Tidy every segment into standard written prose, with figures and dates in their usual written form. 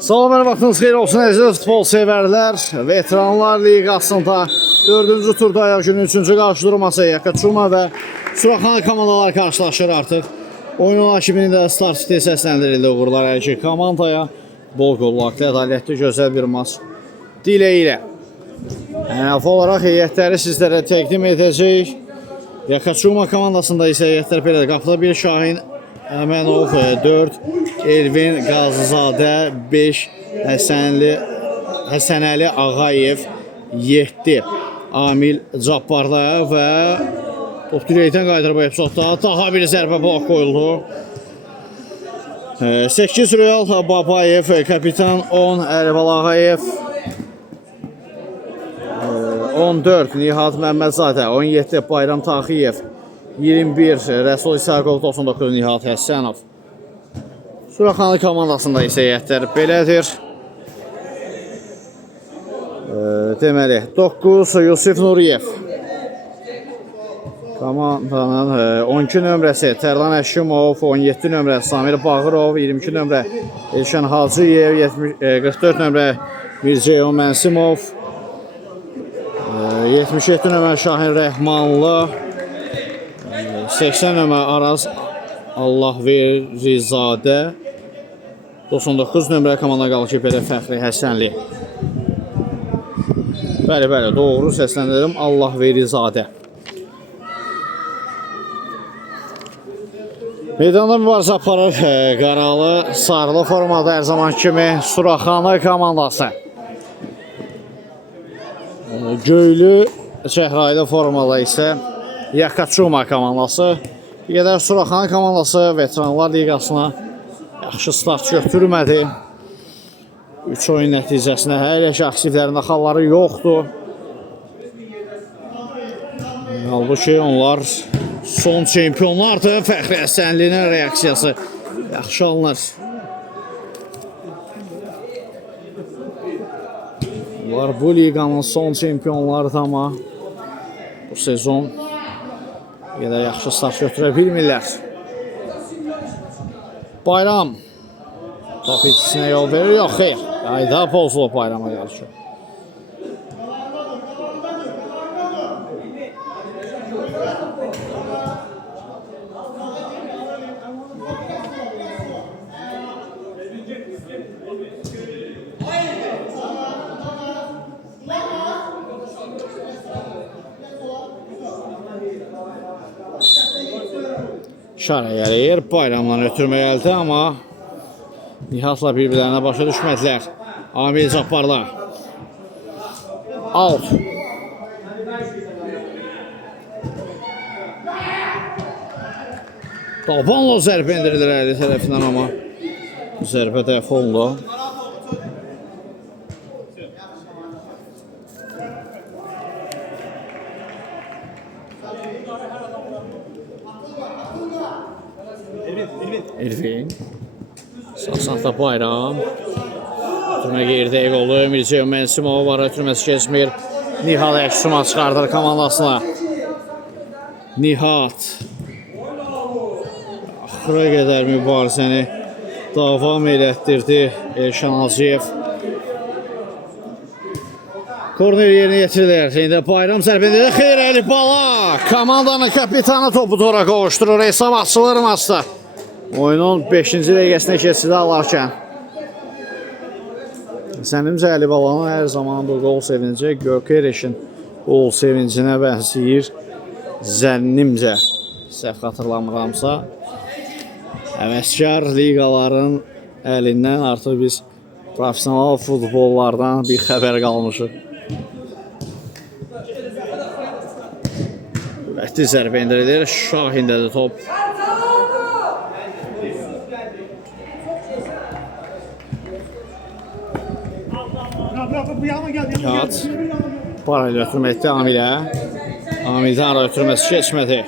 Salam, hər vaxtınız xeyir olsun əziz futbol sevərlər. Veteranlar Liqasında 4-cü turda ayaq günün 3-cü qarşıdurması Yekaterinburg və Suraxana komandalar qarşılaşır artıq. Oyunun hakimində Star City səsləndirildi. Uğurlar hər iki komandaya. Bol qollu, ədalətli, gözəl bir maç diləyilə. Ənəlfə olaraq heyətləri sizlərə təqdim edəcək. Yekaterinburg komandasında isə heyətlər belədir. Qapıda bir Şahin Əmənov 4, Elvin Qazızadə 5, Həsənəli Ağayev 7, Amil Cabbardayev və top dirəkdən qayıdırıb bu epizodda. Daha bir zərbə blok qoyuldu. 8 Rüyal Babayev, kapitan 10 Ərval Ağayev, 14 Nihat Məmmədzadə, 17 Bayram Taxiyev, 21 Rəsul İsaqov, 99 Nihat Həsənov. Suraxana komandasında isə heyətlər belədir. Deməli 9 Yusif Nuriyev. Komandanın 12 nömrəsi Tərlan Əşimov, 17 nömrə Samir Bağırov, 22 nömrə Elşən Hacıyev, 44 nömrə Mircəyo Mənsimov, 77 nömrə Şahin Rəhmanlı, 80 nömrə Araz Allahverizadə, 99 nömrə komanda qalkiperi Fəxri Həsənli. Bəli, doğru səsləndirim, Allahverizadə. Meydanda mübarizə aparır qaralı, sarılı formada hər zaman kimi Suraxana komandası. Göylü, çəhraylı formada isə Yekaterinburg komandası. Bir qədər Suraxana komandası Veteranlar Liqasına yaxşı start götürmədi. 3 oyun nəticəsində hələ ki aktivlərində xalları yoxdur. Halbuki onlar son çempionlardır. Fəxri Həsənlinin reaksiyası yaxşı alınır. Onlar bu liqanın son çempionlarıdır, amma bu sezon yenə yaxşı start götürə bilmirlər. Bayram top içisinə yol verir, yox xeyr. Qayda pozulub Bayrama qarşı. İşarə gəlir, Bayramdan ötürmə gəldi, amma Nihatla bir-birlərinə başa düşmədilər. Amil Cabbarla. Out. Dabanla zərbə indirilir əyli tərəfindən, amma zərbə dəf olundu. Elvin. Sağ Bayram. Ötürmə qeyri-dəqiq oldu. Mircəyo Mənsimov var, ötürməsi keçmir. Nihat Əksuma çıxardır komandasına. Nihat. Axıra qədər mübarizəni davam elətdirdi Elşən Hacıyev. Korner yerinə getirilir. İndi Bayram zərbəndə xeyr Əli Bala. Komandanın kapitanı topu tora qovuşdurur. Hesab açılır maçda. Oyunun 5-ci dəqiqəsində keçidə alarkən. Zənnimcə Əli Balanın hər zaman bu qol sevinci Gökereşin qol sevincinə bənzəyir. Zənnimcə, səhv xatırlamıramsa. Həvəskar liqaların əlindən artıq biz profesional futbollardan bir xəbər qalmışıq. Qüvvətli zərbə indirilir. Şahindədir top. Nihat parayla ötürmə etdi Amilə. Amildən ara ötürməsi keçmədi.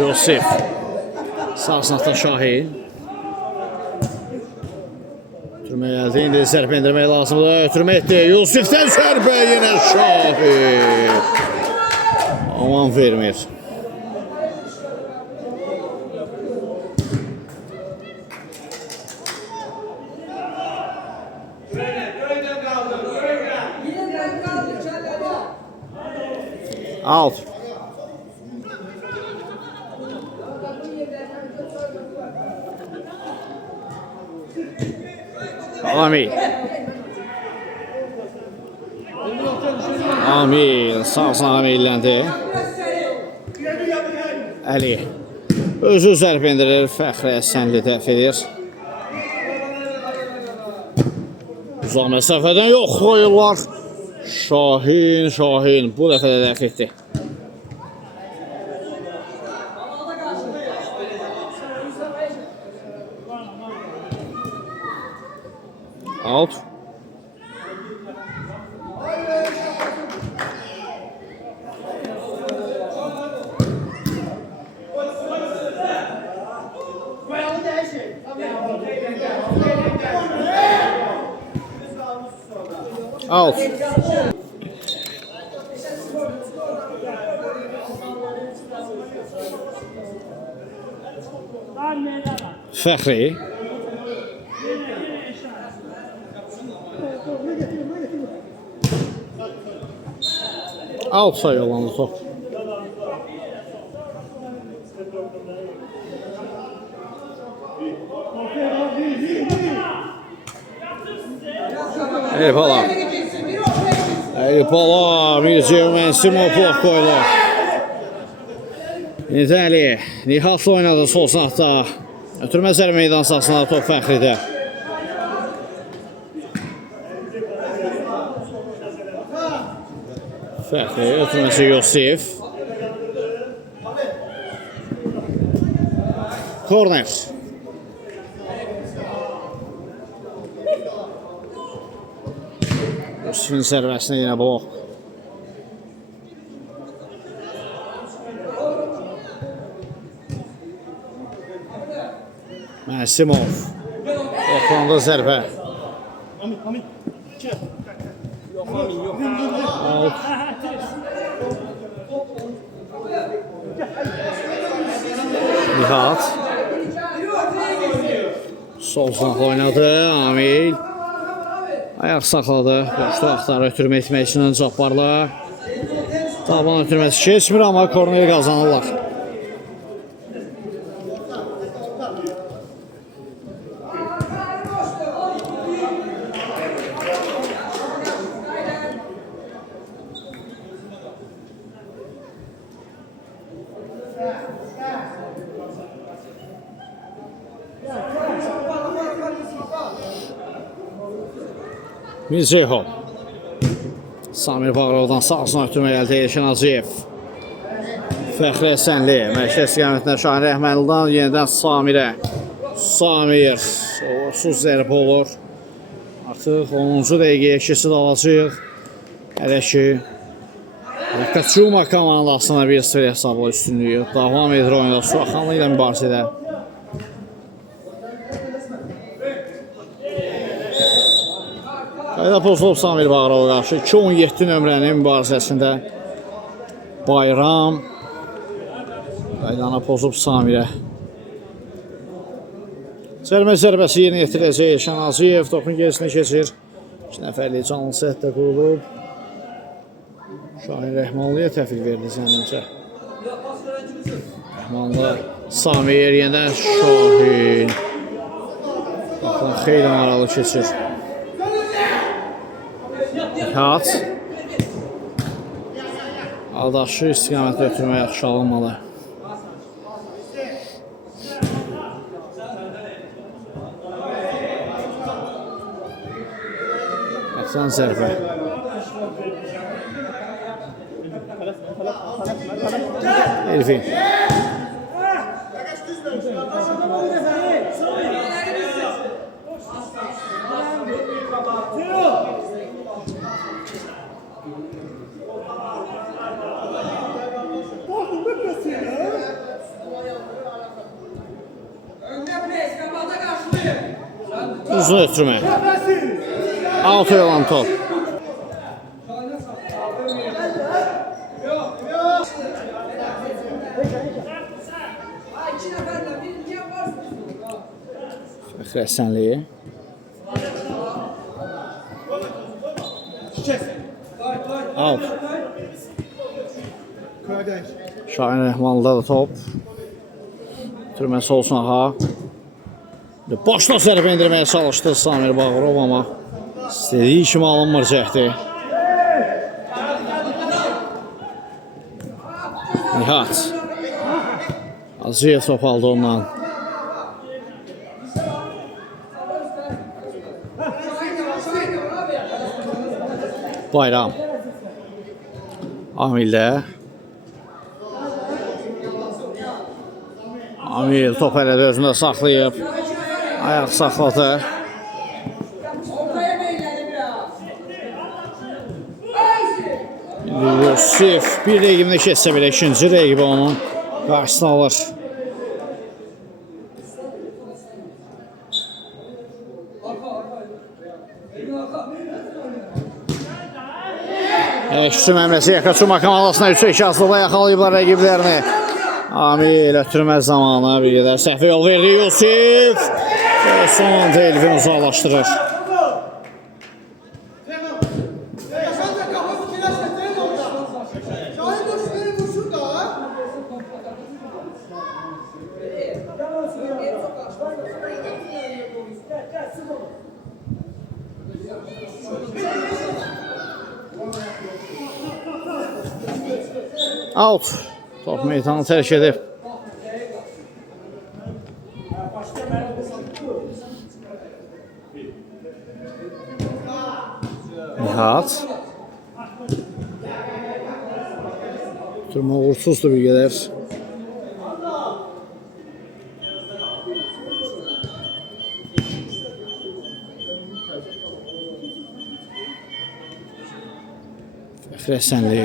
Yusif. Sağ sınaqda Şahin. Ötürmə gəldi. İndi zərbə indirmək lazımdır. Ötürmə etdi. Yusifdən zərbə yenə Şahin. Aman vermir. Out. Amil. Amil sağ amilləndi. Əli özü zərb endirir, Fəxri Əsənli dəf edir. Uzaq məsafədən yox qoyurlar. Şahin bu dəfə də dəf etdi. Out. Out. Fəxri. Out sayılan top. Eyvallah. Eyvallah. Mircəv Mənsimov blok qoydu. Nizəli Nihatlı oynadı sol sahda. Ötürmə zərb meydan sahasında top Fəxridə. Fəxri ötürməsi Yosif. Korner. Yosifin zərbəsinə yenə blok. Mənsimov. Oxlandı zərbə. Nihat. Sol sahə oynadı. Amil. Ayaq saxladı. Boşda axtarı ötürmə etmək üçün Cabbarla. Taban ötürməsi keçmir, amma korneri qazanırlar. Mirceyhov. Samir Bağrovdan sağsına ötürmə gəldi Elşən Hacıyev. Fəxri Əsənli. Məşqə istiqamətində Şahin Rəhməlidən yenidən Samirə. Samir. Uğursuz zərbə olur. Artıq 10-cu dəqiqəyə keçid alacaq. Hələ ki Kaçuma komandasına 1-0 hesabla üstünlüyü davam edir oyunda Suraxanlı ilə mübarizədə. Qayda pozulub Samir Bağırova qarşı 2-17 nömrənin mübarizəsində Bayram qaydana pozub Samirə. Cərmə zərbəsi yerinə yetirəcək Elşən Hacıyev topun gerisinə keçir. 2 nəfərlik canlı səhətdə qurulub. Şahin Rəhmanlıya təhvil verdi zəmincə. Rəhmanlı Samir yenidən Şahin. Baxın, xeyli maralı keçir. Nihat. Aldaşı istiqamətdə ötürmə yaxşı alınmalı. Baxsan zərbə. Elfin. Uzun ötürmə. Out olan top. Fəxri Əsənli. Out. Şahin Rəhmanlıda da top. Türməsi olsun aha. Başla zərbə indirməyə çalışdı Samir Bağırov, amma istədiyi kimi alınmır cəhdi. Nihat Azıyev top aldı ondan. Bayram Amil'də. Amil top elədi, özündə saxlayıb. Ayaq saxladı. Yusif bir rəqibini keçsə belə ikinci rəqibi onun qarşısını alır. Küçük Məmrəsi Yakaçuma komanlasına 3-2 asılıqla yaxalayıblar rəqiblərini. Amil ötürməz zamanı bir qədər səhvə yol verdi Yusif. Son anda Elvin uzaqlaşdırır. Out. Top meydanı tərk edib. Nihat. Turma uğursuzdur bir qədər. Fəxri Həsənli.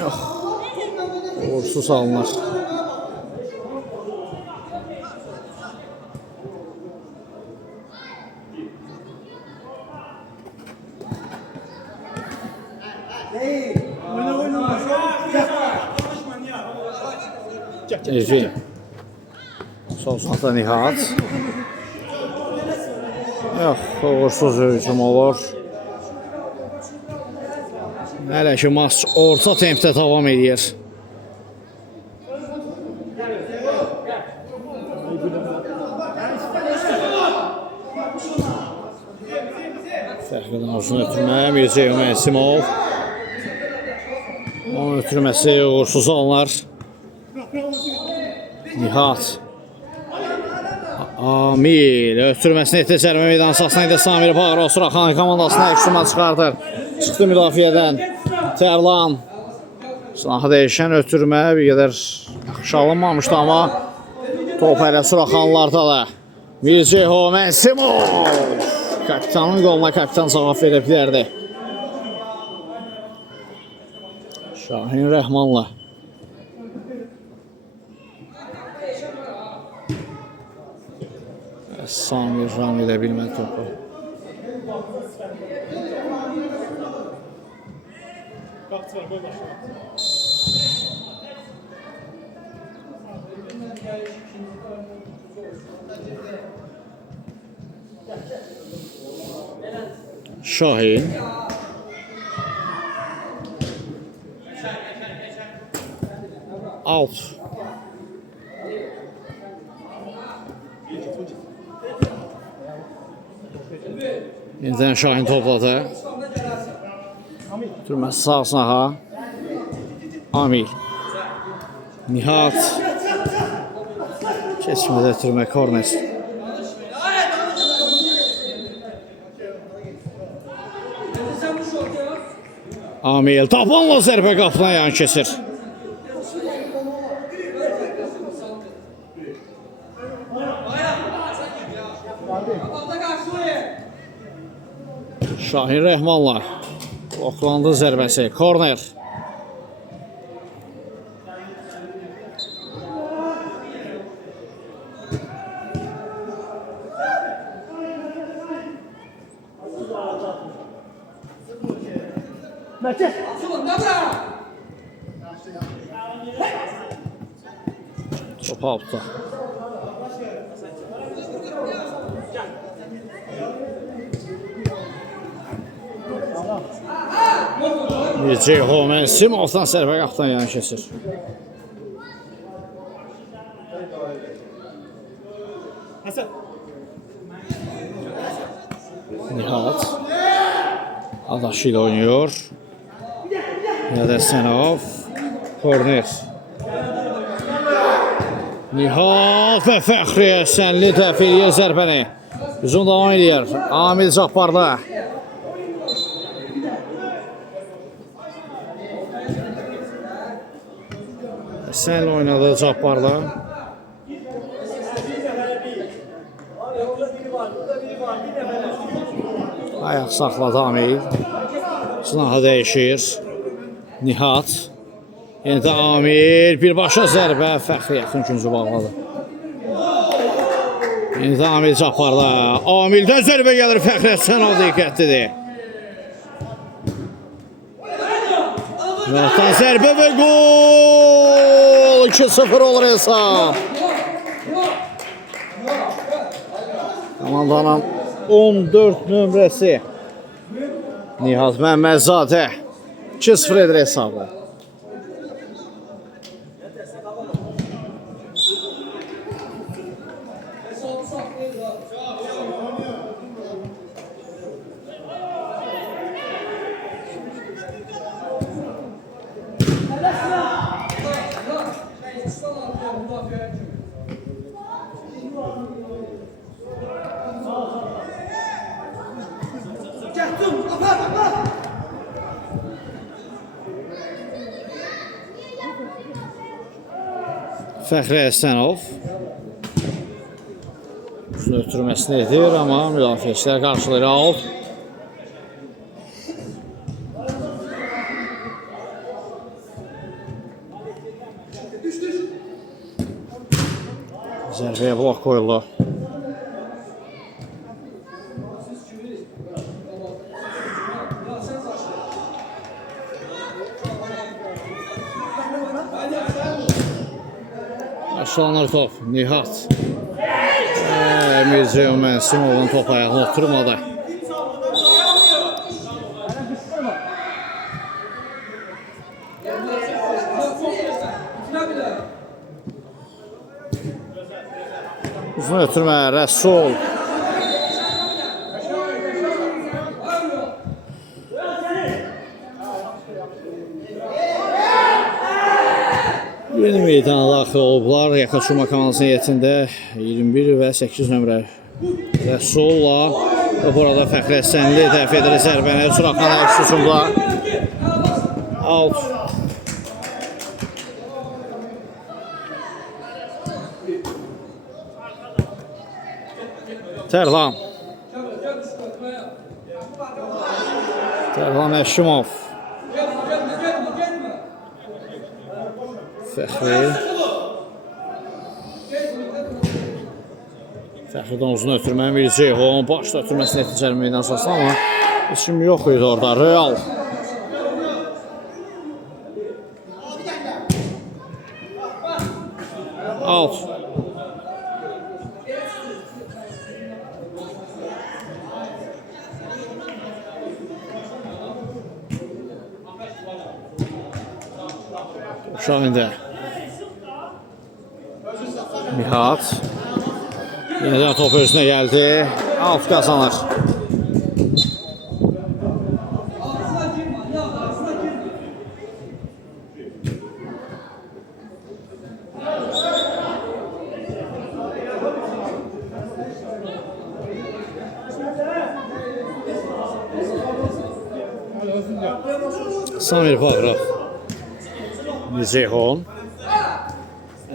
Yox. Uğursuz alınır. Elvin. Sol sınıfda Nihat. Yox, uğursuz hücum olur. Hələ ki maç orta tempdə davam edir. Fəxridən uzun ötürmə, Mircəyə Məsimov. Onun ötürməsi uğursuz alınır. Nihat. Amil ötürməsini etdi cərimə meydanı sahasına idi. Samir Bağırov Suraxan komandasına əksuma çıxardır. Çıxdı müdafiədən. Tərlan. Sınahı dəyişən ötürmə bir qədər yaxşı alınmamışdı, amma top hələ Suraxanlarda da. Mircəyə Məsimov. Kapitanın qoluna kapitan cavab verə bilərdi. Şahin Rəhmanla. Samir ram edə bilmədi topu. Şahin. Out. Yenidən Şahin topladı. Türməsi sağ sınağa. Amil. Nihat. Keçmədə türmə korner. Amil tapanla zərbə qapına yan keçir. Şahin Rəhmanla bloklandı zərbəsi. Korner. Top altta. Ceyhun Simovdan sərfə qapdan yan keçir. Nihat Adaşı ilə oynuyor. Yadəsənov Korner. Nihat və Fəxri Əhsənli dəfə edir zərbəni. Uzun davam edir. Amil Cabbarlı. Əhsənli oynadı Cabbarlı. Ayaq saxladı Amil. Sınahı dəyişir. Nihat. Yenə də Amil. Birbaşa zərbə. Fəxri yaxın güncü bağladı. Yenə də Amil Cabbarlı. Amildən zərbə gəlir. Fəxri Əhsənov diqqətlidir. Nihatdan zərbə və gol. 2-0 olur hesab. Komandanın 14 nömrəsi Nihat Məmmədzadə 2-0 edir hesabı. Fəxri Əhsənov ötürməsini edir, amma müdafiəçilər qarşılayır out. Zərbəyə blok qoyuldu. Başlanır top. Nihat. Ceyhun Simovdan top ayağına oturmadı. Uzun ötürmə Rəsul. Yeni meydana daxil olublar. Yakaçuma komandasının heyətində 21 və 8 nömrə Rəsulla və burada Fəxri Əhsənli dəfə edir zərbəni. Suraxan ayak suçunda out. Tərlan Əşimov. Fəxridən uzun ötürmə bir Ceyhun başda ötürməsini nəticəli meydan əsasında, amma heç kim yox idi orada. Real out. Uşağında Nihat. Yeniden top özünə gəldi. Alt qazanır. Samir Bağraq. Ceyhun.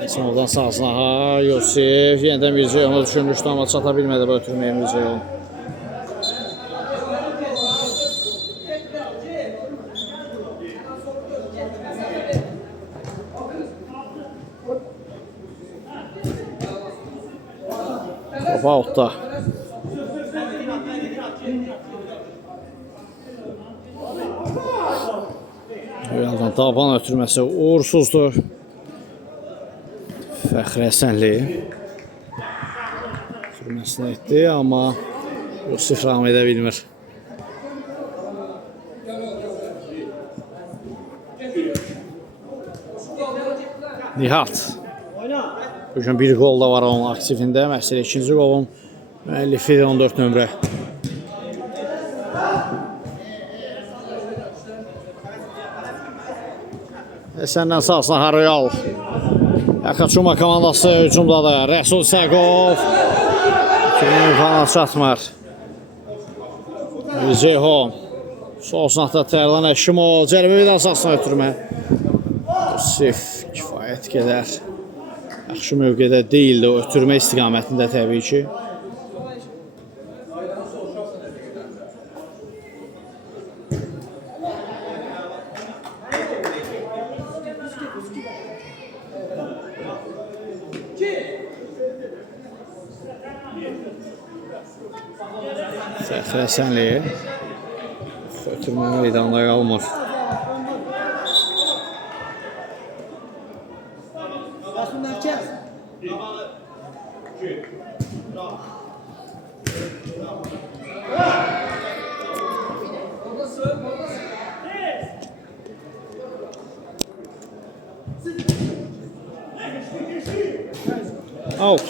Simovdan sağsına Yusif. Yeniden bir Ceyhun'a düşünmüştü, amma çata bilmədi bu ötürməyə bir Ceyhun. Top outda. Realdan taban ötürməsi uğursuzdur. Fəxri Əhsənli ötürməsini etdi, amma Yusif ram edə bilmir. Nihat. Bugün bir gol da var onun aktivində. Məsələ ikinci golun müəllifi 14 nömrə. Səndən sağsına Haroyal. Yakaçuma komandası hücumdadır. Rəsul Səqov. Kimin falan çatmır. Ceyhon. Sol sınaqda Tərlan Əşimov. Cəlbə bir daha sağsına ötürmə. Yusif kifayət qədər. Yaxşı mövqedə deyildi, o ötürmə istiqamətində təbii ki. Fəxri Həsənli ötürmə meydanda qalmır. Out.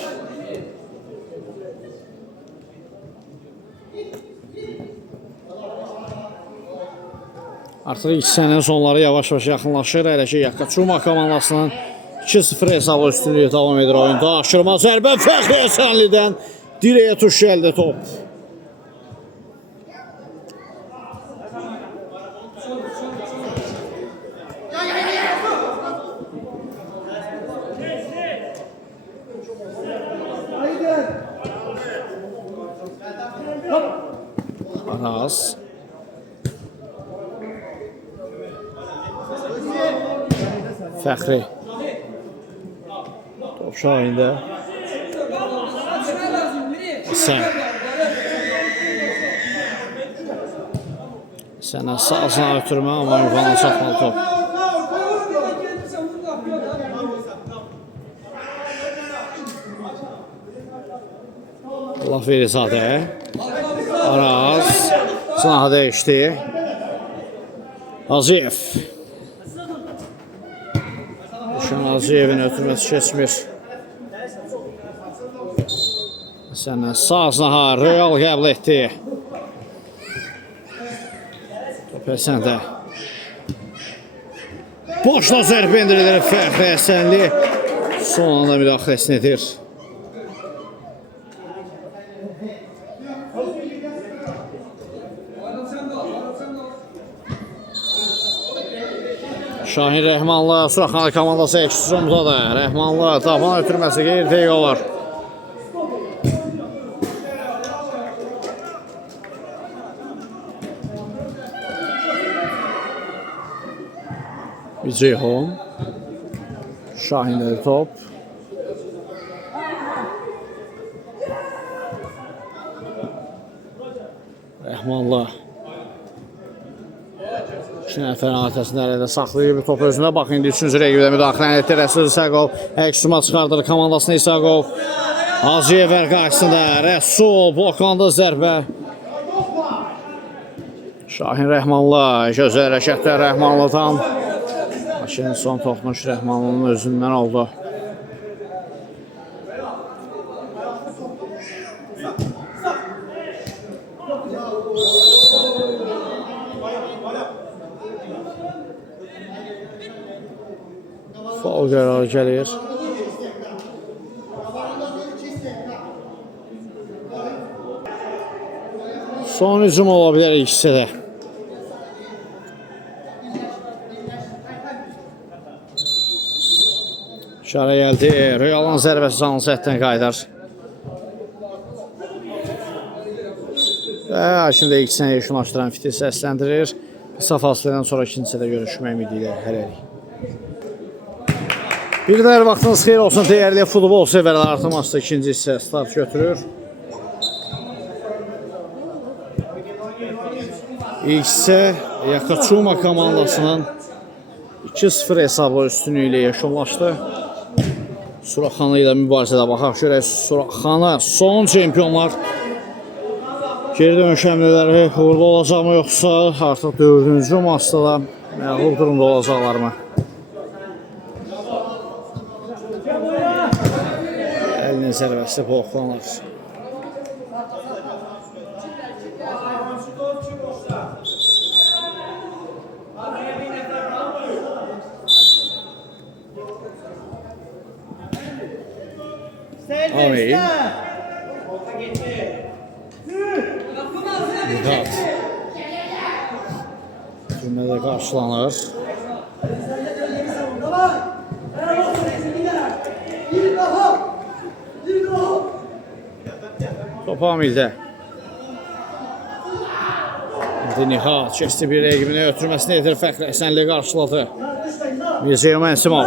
Artıq ilk hissənin sonları yavaş-yavaş yaxınlaşır. Hələ ki, Yakaçuma komandasının 2-0 hesabı üstünlüyü davam edir oyunda. Aşırma zərbə Fəxri Həsənlidən direyə tuş gəldi top. Araz. Fəxri. Top Şahində. Sən. Sənə sağ ötürmə, amma ünvana çatmalı top. Allah Verizadə. Araz. Sınağı dəyişdi. Hacıyev. Hacıyevin ötürməsi keçmir. Səndən sağ sınağa Royal qəbul etdi. Top Həsəndə. Boşla zərbə indirilir Fəxri Həsənli. Son anda müdaxiləsini edir. Şahin Rəhmanlı, Suraxanlı komandası əks hücumdadır. Rəhmanlı, taban ötürməsi qeyri-təyyib olur. Ceyhon. Şahinləri top. Rəhmanlı. 2 nəfərin atəsində hələ də saxlayıb top özünə. Bax, indi 3-cü rəqibdə müdaxiləni etdi. Rəsul İsaqov əks-hücuma çıxardır komandasını İsaqov. Hacıyev qarşısında Rəsul bloklandı zərbə. Şahin Rəhmanlı, gözəl hərəkətlər Rəhmanlıdan. Maşinin son toxunuş Rəhmanlının özündən oldu. Faul qərarı gəlir. Son hücum ola bilər ikisi də. İşarə gəldi. Realın zərbəsi canlı səhətdən qaydar. Və şimdi ikisini yekunlaşdıran fiti səsləndirir. Qısa fasilədən sonra ikincisidə görüşmək ümidi ilə hələlik. Bir də hər vaxtınız xeyir olsun dəyərli futbol sevərlər. Artıq maçda ikinci hissə start götürür. İlk hissə Yakaçuma komandasının 2-0 hesabı üstünlüyü ilə yekunlaşdı. Suraxanlı ilə mübarizədə baxaq. Görək Suraxanlı son çempionlar geri dönüş həmlələri uğurlu olacaqmı yoxsa artıq 4-cü maçda da məğlub durumda olacaqlarmı? Əlinin zərbəsi bloqlanır. Amil. Nihat. Cümlədə qarşılanır. Top Amil'də. Nihat keçdi bir rəqibini ötürməsini edir. Fəxri Həsənli qarşıladı. Mircəyə Mənsimov.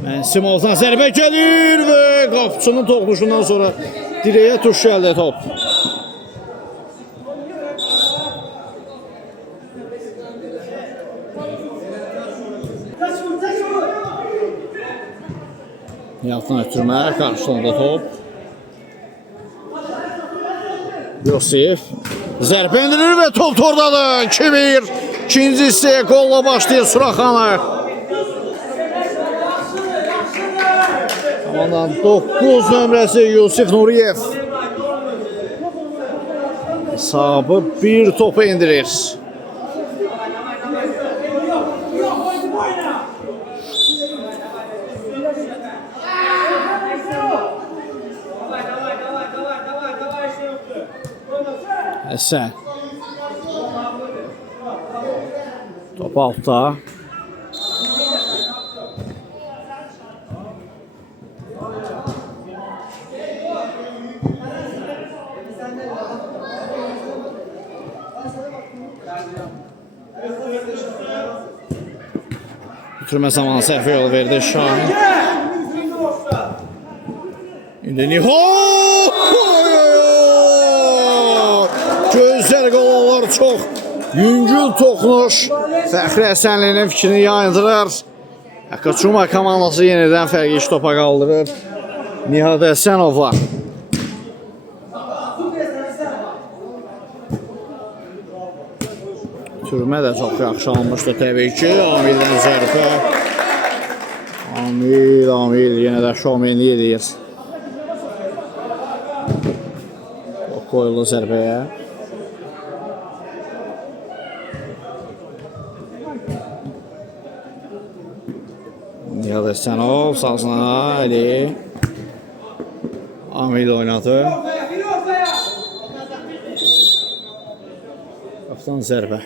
Mənsimovdan zərbə gəlir və qapıçının toxunuşundan sonra direyə tuş gəldi top. Nihatdan ötürmə, qarşılığında top. Yosif zərbə indirir və top tordadır. 2-1. İkinci hissəyə qolla başlayır Suraxanı. Komandanın 9 nömrəsi Yusif Nuriyev. Hesabı bir topa indirir. Həsən. Top altda. Bitirmə zamanı səhvə yol verdi Şahin. İndi Nihat! Gözəl qol olur, çox yüngül toxunuş. Fəxri Həsənlinin fikrini yayındırır. Akaçuma komandası yenidən fərqi iş topa qaldırır. Nihat Həsənovla. Türmə də çox yaxşı almışdı təbii ki. Amildən zərbə. Amil yenə də şovmenlik edir. Qoyuldu zərbəyə. Nihat Həsənov sağsına Əli. Amil oynadı. Qapıdan zərbə.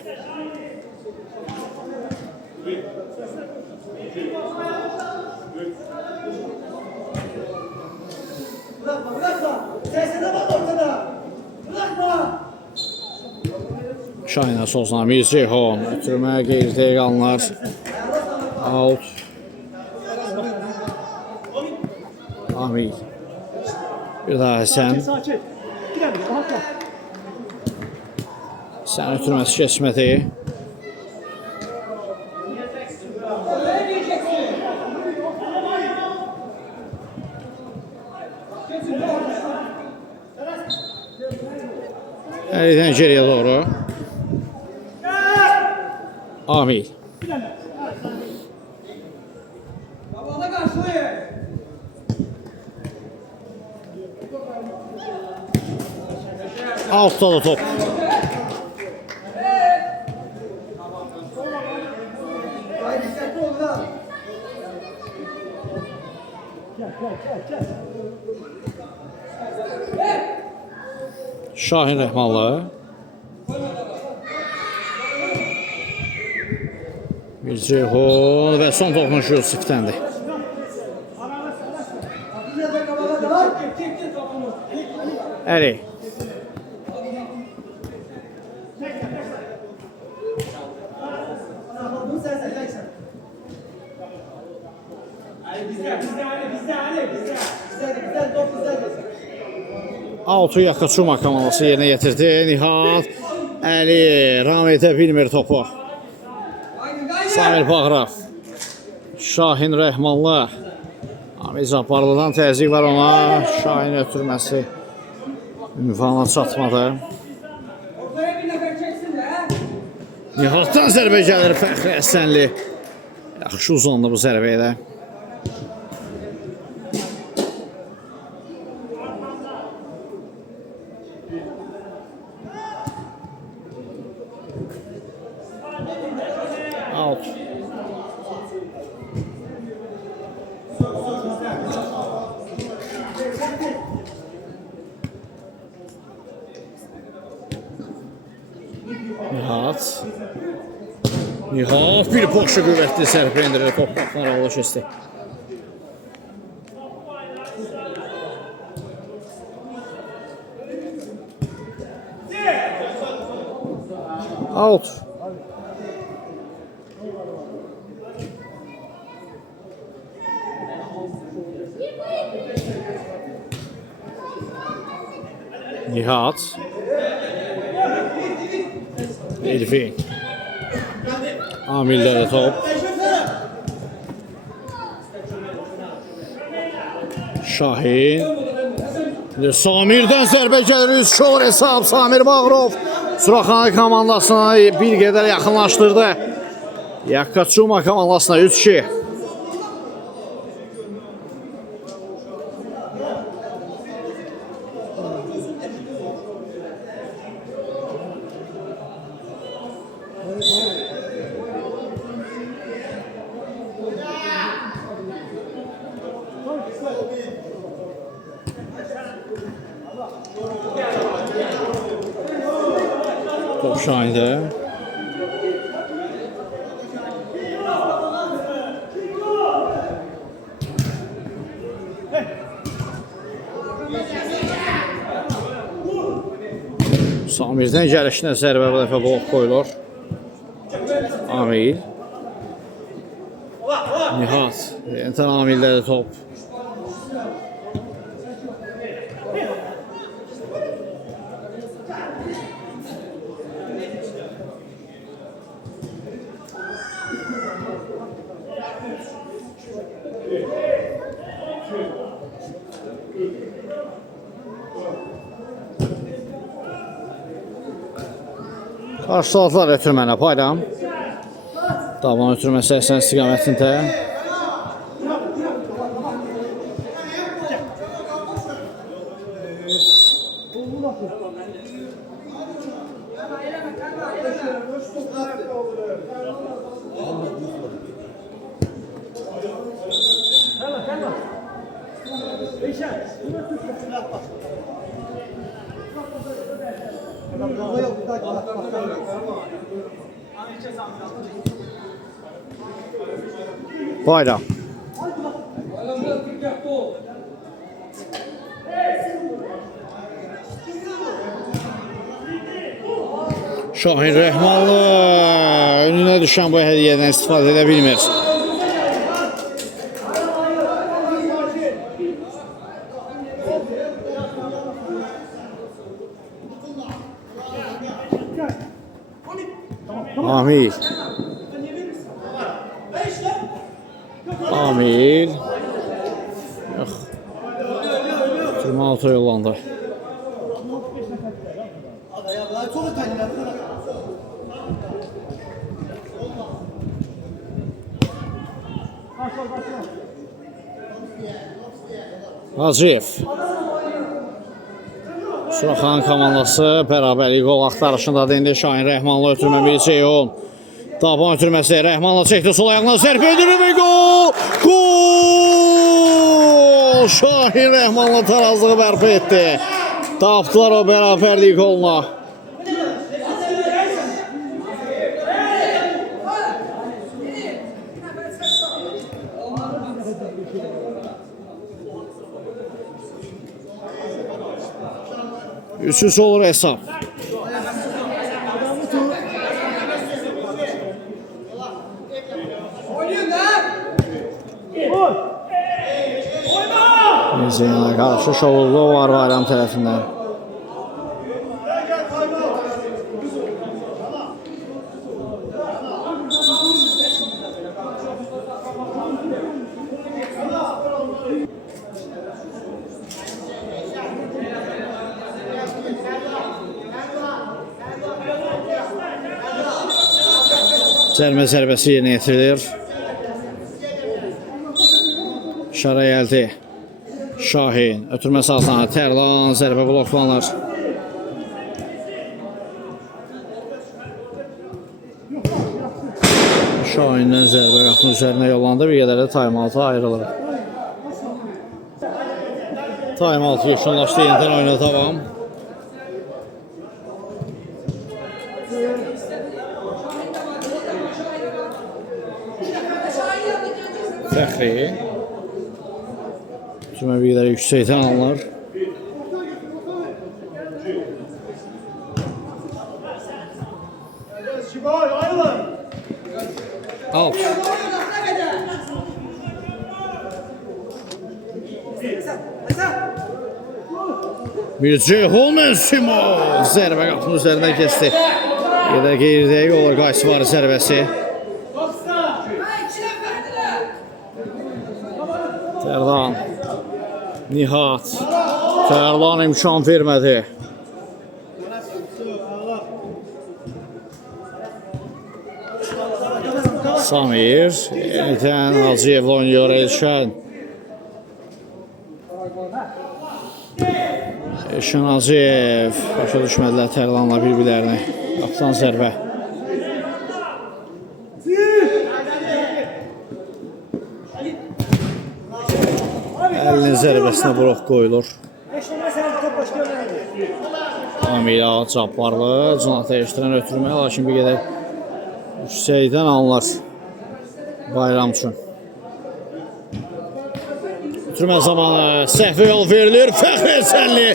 Şahinə solsuna Mirceyhon. Ötürməyə qeyri qalınlar. Out. Amil. Bir daha Həsən. Sən ötürməsi keçmədi. Əlidən geriyə doğru. Amil. Altta da top. Şahin Rəhmanlı. Mirceyhon və son toxunuş Yusifdəndir. Əli. Altı Yakaçuma komandası yerinə yetirdi. Nihat Əli ram edə bilmir topu. Samir Bağraf. Şahin Rəhmanlı. Amil Cabbarlıdan təzyiq var ona. Şahin ötürməsi ünvana çatmadı. Nihatdan zərbə gəlir Fəxri Həsənli. Yaxşı uzandı bu zərbəyə də. Out. Nihat bir boşu qüvvətli sərfə indirir, toplarlar Allah keçdi. Out. Nihat. Elfi. Amillərə top. Şahin. Samirdən zərbə gəlir, üst şor hesab Samir Bağırov. Suraxanı komandasına bir qədər yaxınlaşdırdı. Yakkaçuma komandasına 3-2. Top Şahin'də. Samirdən gəlişinə zərbə bu dəfə blok qoyulur. Amil. Nihat. Yentən Amildə də top. Qarşıladılar ötürmənə paylam. Davan ötürmə 80 istiqamətində. Bayram. Şahin Rəhmanlı önünə düşən bu hədiyyədən istifadə edə bilmir. Amil. Amil. Yox. Turma altı yollandı. Hacıyev. Suraxanın komandası bərabərlik qol axtarışındadır. İndi Şahin Rəhmanlı ötürmə 1-10. Daban ötürməsi Rəhmanlı çəkdi sol ayağına zərbə edilir və gol! Gol! Şahin Rəhmanlı tarazlığı bərpa etdi. Tapdılar o bərabərlik qoluna. Üçüncü olur hesab. Zeynələ qarşı şovluğu var Bayram tərəfindən. Cərmə zərbəsi yerinə yetirilir. İşara gəldi. Şahin ötürmə sahasına Tərlan zərbə bloklanır. Şahindən zərbə qapının üzərinə yollandı. Bir qədər də time-out'a ayrılır. Time-out yekunlaşdı. Yenidən oyuna davam. Fəxri Cümə bir qədər yüksəkdən alınır. Out. Bir Ceyhun Simon zərbə qapının üzərindən keçdi. Bir də qeyri-dəqiq olur Qaysvarı zərbəsi. Tərlan Nihat Tərlan imkan vermədi. Samir yenidən Hacıyevlə oynayır Elşən. Elşən Hacıyev başa düşmədilər Tərlanla bir-birlərini. Qapıdan zərbə. Əlinin zərbəsinə blok qoyulur. Amila Cabbarlı Canat dəyişdirən ötürmə, lakin bir qədər yüksəkdən alınır Bayram üçün. Ötürmə zamanı səhvə yol verilir. Fəxri Həsənli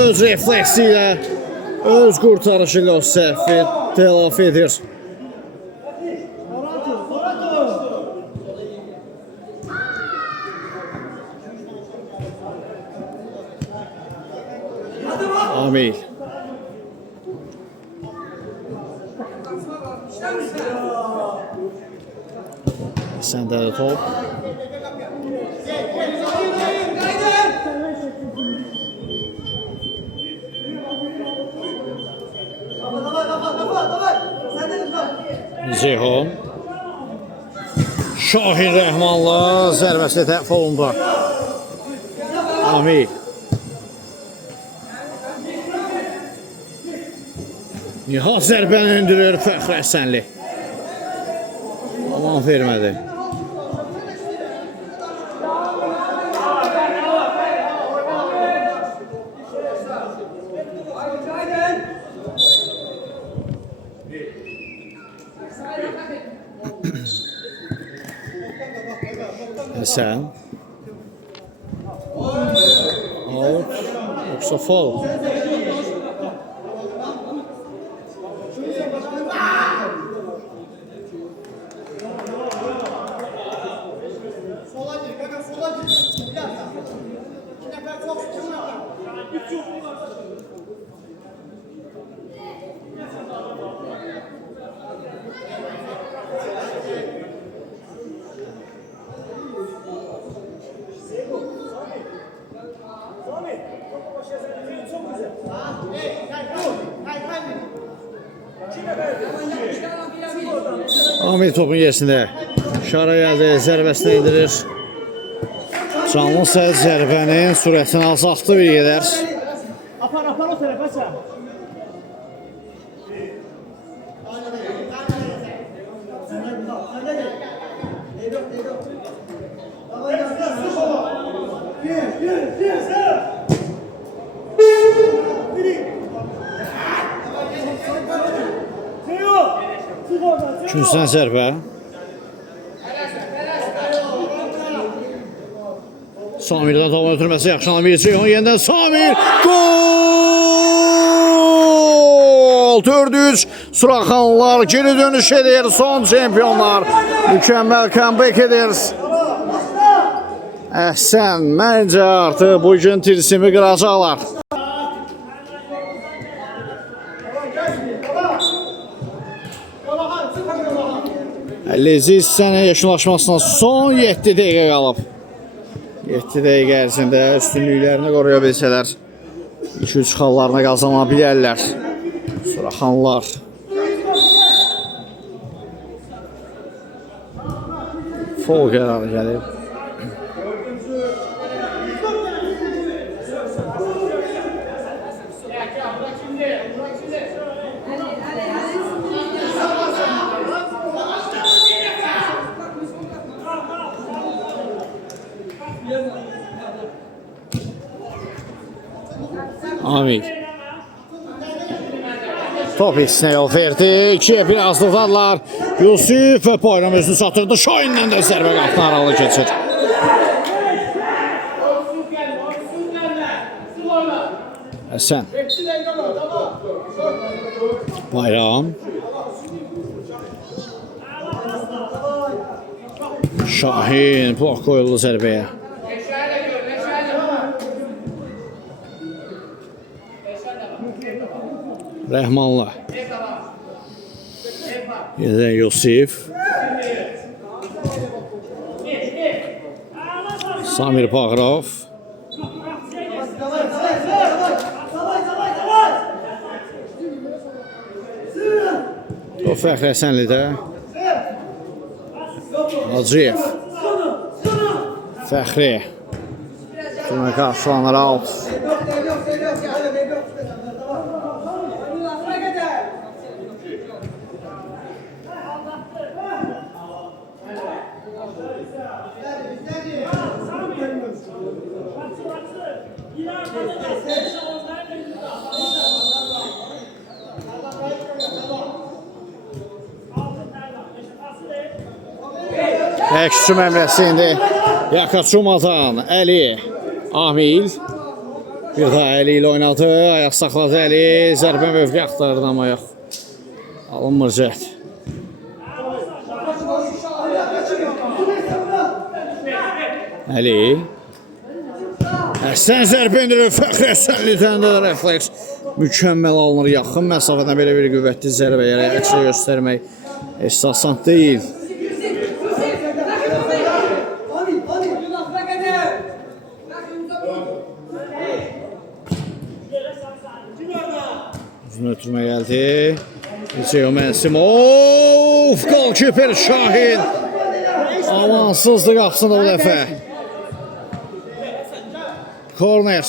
öz refleksi ilə, öz qurtarışı ilə o səhvi telafi edir. Amil Səndə də top. Ceyhun Şahin Rəhmanlı zərbəsi təhv olundu. Amil Nihat zərbəni öndürür Fəxri Həsənli. Aman vermədi. Həsən out, yoksa foul. Amil topun yerisində şara gəldi, zərbəsini indirir. Canlı Səd zərbənin sürətini azaltdı bir qədər. Apar o tərəfə sən. Üçüncüdən zərbə. Samir'dən topun ötürməsi yaxşılanır. Ceyhun yenidən Samir. Gol! 4-3 Suraxanlar geri dönüş edir. Son çempionlar. Mükəmməl comeback edir. Əhsən, məncə artıq bugün tilsimi qıracaqlar. Leziz sənə yekunlaşmasına son 7 dəqiqə qalıb. 7 dəqiqə ərzində üstünlüklərini qoruya bilsələr, 2-3 xallarına qazana bilərlər. Suraxanlar. Foul qərarı gəlib. Amil. Top hissinə yol verdi. 2-yə bir azlıqlarlar. Yusif və bayram özünü çatırdı. Şahinlə də zərbə qapını aralı keçir. Həsən. Bayram. Şahin blok qoyuldu zərbəyə. Rəhmanla. Yeniden Yusif. Samir Bağırov. O Fəxri Həsənlidə. Hacıyev. Fəxri. Tümə qarşılanır alt. Əksçüm əmrəsi indi Yakaçumadan Əli Amil bir daha Əli ilə oynadı, ayaq saxladı Əli, zərbə mövqe axtardı amma yox, alınmır cəhd. Əli Həsən zərbə indirir, Fəxri Həsənlidən də refleks mükəmməl alınır, yaxın məsafədən belə bir qüvvətli zərbəyə reaksiya göstərmək əsasant deyil. Uzun ötürmə gəldi. Hüseyin Mənsim. Of! Golkiper Şahin. Amansızdı qapısında bu dəfə. Korner.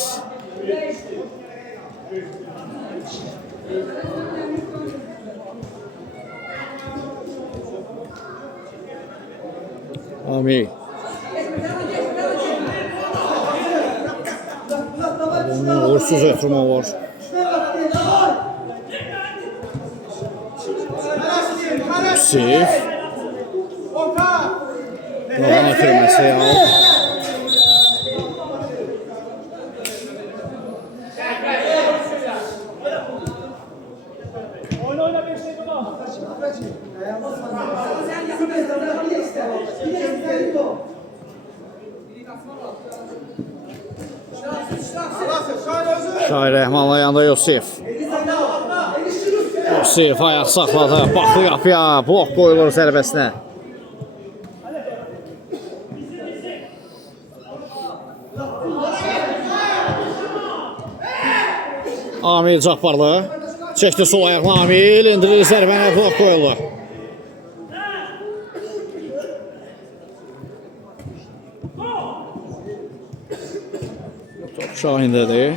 Amil. Uğursuz ötürmə var. Yusif. Doğan ötürməsi aldı. Şahin Rəhmanla yanında Yusif. Yusif ayaq saxladı, baxdı qapıya, blok qoyulur zərbəsinə. Amil Cabbarlı çəkdi sol ayaqla Amil, indirir zərbənə, blok qoyuldu. Top Şahindədir.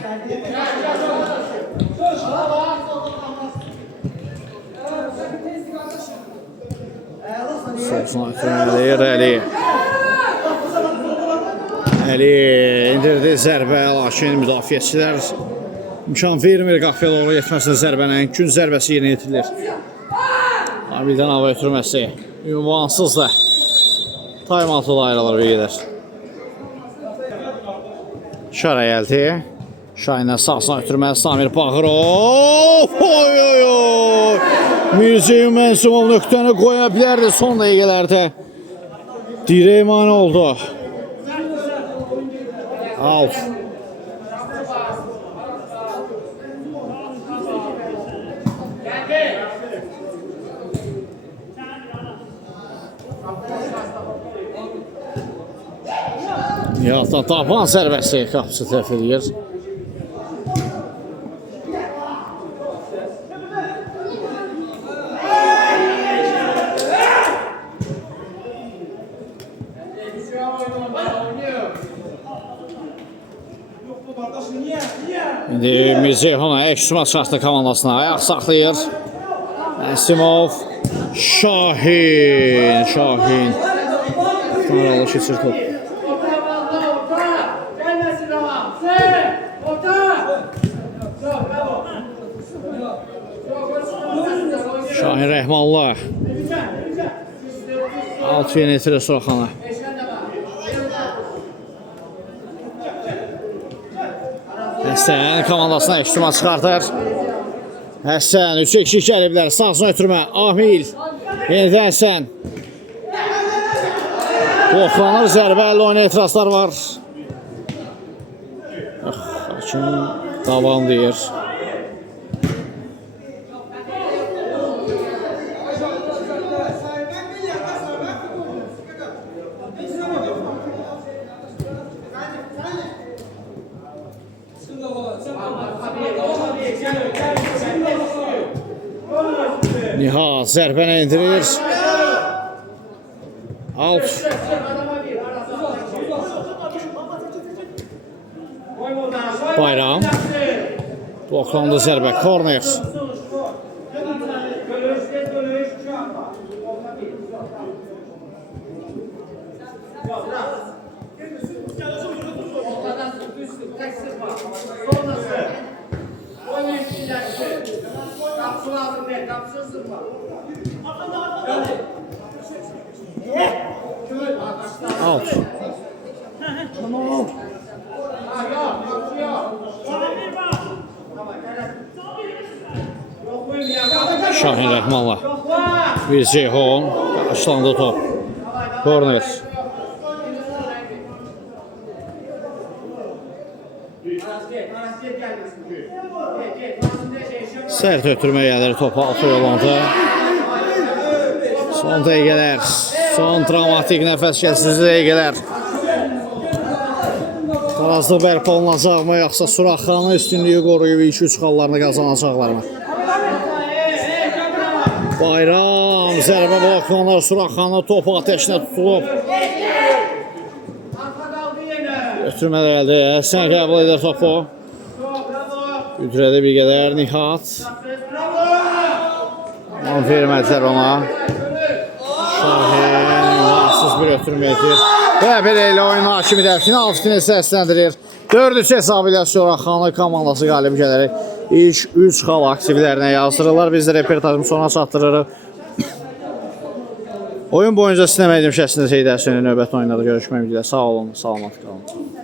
Solsuna ötürməliyir Əli. Əli indirdi zərbə, lakin müdafiəçilər imkan vermir qapıya doğru getməsinə zərbənin. Gün zərbəsi yerinə yetirilir. Amildən hava ötürməsi. Ünvansız da time-out'la ayrılır bir qədər. Şara gəldi. Şahinlə sağsına ötürməsi Samir Bağırov. Oy oy oy. Mircəyin Mənsumov nöqtəni qoya bilərdi son dəqiqələrdə. Dirək mane oldu. Out. Nihatdan tapan zərbəsi qapısı təhv edir. İndi Mirceyhona ekstra çıxartdı komandasına. Ayaq saxlayır. Əsimov. Şahin. Aralı keçir top. Şahin Rəhmanlı. 6 yeni itirir Suraxana. Həsən komandasına ekstra çıxartır. Həsən 3-2 gəliblər. Sağsına ötürmə. Ahmil. Yenidən Həsən. Bloqlanır. Zərbə ilə oyuna etirazlar var. Hakim davam deyir. Nihat zərbəni indirir. Out. Bayram. Bloqlandı zərbə. Korner. Out. Şahin Rəhmanlı. Mirceyhon. Qarşılandı top. Korner. Sərt ötürmə gəlir topa. Altı yolantı. Son dəqiqələr. Son dramatik nəfəs kəsici dəqiqələr. Tarazlıq bərpa olunacaqmı, yoxsa Suraxanın üstünlüyü qoruyub 2-3 xallarını qazanacaqlarmı? Bayram, zərbə bloqlanır, Suraxanın topu ateşinə tutulub. Ötürmə də gəldi, Həsən qəbul edir topu. Üdrədi bir qədər, Nihat. Onu vermədilər ona. Şahin, vaxtsız bir ötürmə edir. Və belə ilə oyun hakimi də final fitini səsləndirir. 4-3 hesabı ilə Suraxanı komandası qalib gələrək ilk 3 xal aktivlərinə yazdırırlar. Biz də reportajımı sona çatdırırıq. Oyun boyunca sinəmə edim şəklində Seydər Hüseynin növbəti oyunlarda görüşmək üzrə. Sağ olun, salamat qalın.